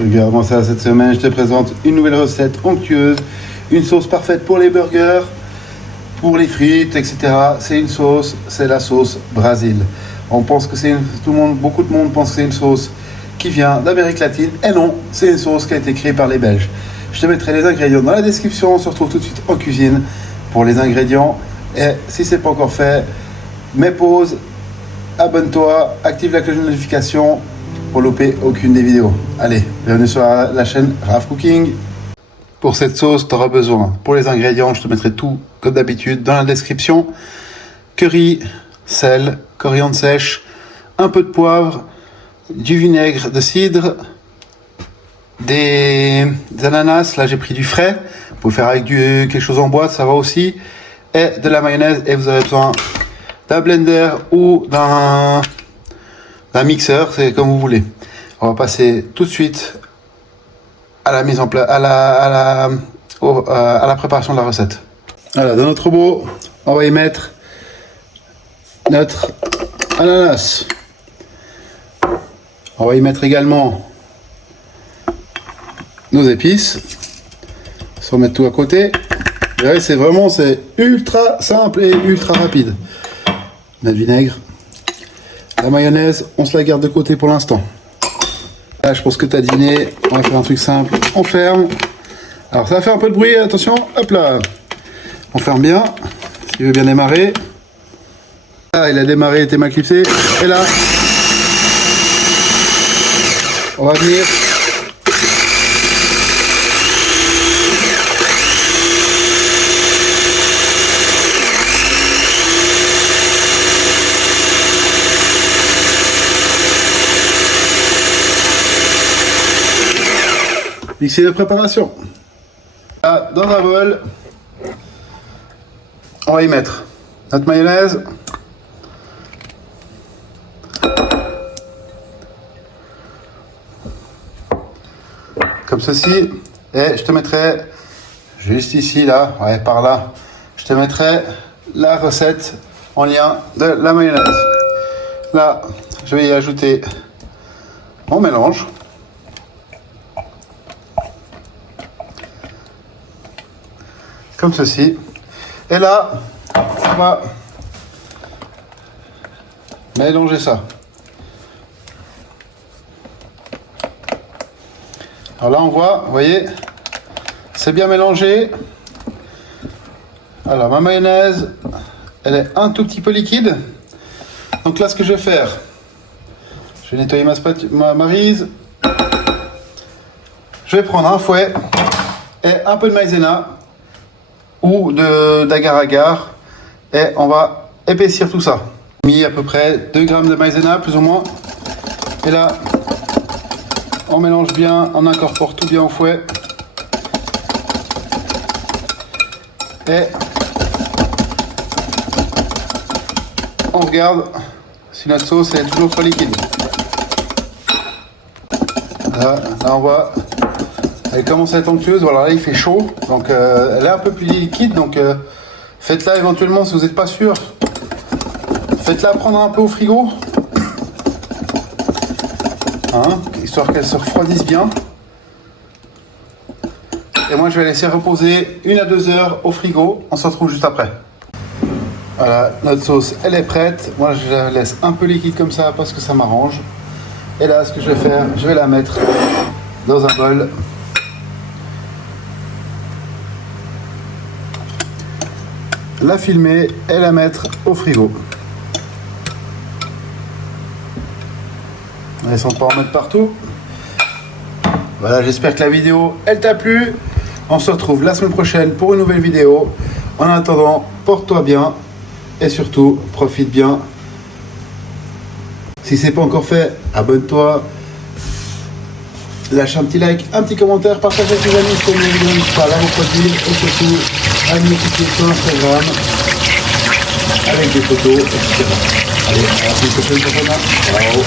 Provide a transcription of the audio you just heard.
Regarde-moi ça, cette semaine, je te présente une nouvelle recette onctueuse, une sauce parfaite pour les burgers, pour les frites, etc. C'est une sauce, c'est la sauce Brésil. On pense que c'est beaucoup de monde pense que c'est une sauce qui vient d'Amérique latine. Et non, c'est une sauce qui a été créée par les Belges. Je te mettrai les ingrédients dans la description. On se retrouve tout de suite en cuisine pour les ingrédients. Et si ce n'est pas encore fait, mets pause, abonne-toi, active la cloche de notification pour louper aucune des vidéos. Allez, bienvenue sur la chaîne Raf Cooking. Pour cette sauce, tu auras besoin, pour les ingrédients, je te mettrai tout comme d'habitude dans la description. Curry, sel, coriandre sèche, un peu de poivre, du vinaigre de cidre, des ananas, là j'ai pris du frais, vous pouvez faire avec quelque chose en boîte, ça va aussi, et de la mayonnaise, et vous aurez besoin d'un blender ou d'un mixeur, c'est comme vous voulez. On va passer tout de suite à la mise en place, à la préparation de la recette. Voilà, dans notre robot, on va y mettre notre ananas. On va y mettre également nos épices. On va mettre tout à côté. C'est ultra simple et ultra rapide. Notre vinaigre. La mayonnaise, on se la garde de côté pour l'instant. Là, je pense que tu as dîné. On va faire un truc simple. On ferme. Alors, ça va faire un peu de bruit. Attention. Hop là. On ferme bien. S'il veut bien démarrer. Là, il a démarré, il était mal clipsé. Et là, on va venir mixer la préparation. Là, dans un bol, on va y mettre notre mayonnaise, comme ceci, et je te mettrai juste ici, là, ouais, par là, je te mettrai la recette en lien de la mayonnaise. Là, je vais y ajouter mon mélange. Comme ceci. Et là, on va mélanger ça. Alors là, on voit, vous voyez, c'est bien mélangé. Alors, ma mayonnaise, elle est un tout petit peu liquide. Donc là, ce que je vais faire, je vais nettoyer ma rise. Je vais prendre un fouet et un peu de maïzena ou d'agar-agar et on va épaissir tout ça. J'ai mis à peu près 2 grammes de maïzena, plus ou moins. Et là, on mélange bien, on incorpore tout bien au fouet. Et on regarde si notre sauce est toujours trop liquide. Là on voit, elle commence à être onctueuse. Voilà, là il fait chaud, donc elle est un peu plus liquide. Donc faites-la éventuellement si vous n'êtes pas sûr. Faites-la prendre un peu au frigo. Histoire qu'elle se refroidisse bien. Et moi je vais laisser reposer 1 à 2 heures au frigo. On se retrouve juste après. Voilà, notre sauce elle est prête. Moi je la laisse un peu liquide comme ça parce que ça m'arrange. Et là ce que je vais faire, je vais la mettre dans un bol. La filmer et la mettre au frigo. Laissons pas en mettre partout. Voilà, j'espère que la vidéo elle t'a plu. On se retrouve la semaine prochaine pour une nouvelle vidéo. En attendant, porte-toi bien et surtout profite bien. Si c'est pas encore fait, abonne-toi, lâche un petit like, un petit commentaire, partage avec tes amis si tu aimes les vidéos, n'hésite pas à la reproduire et surtout à me notifier sur Instagram avec des photos, etc. Allez, à la prochaine. Ciao.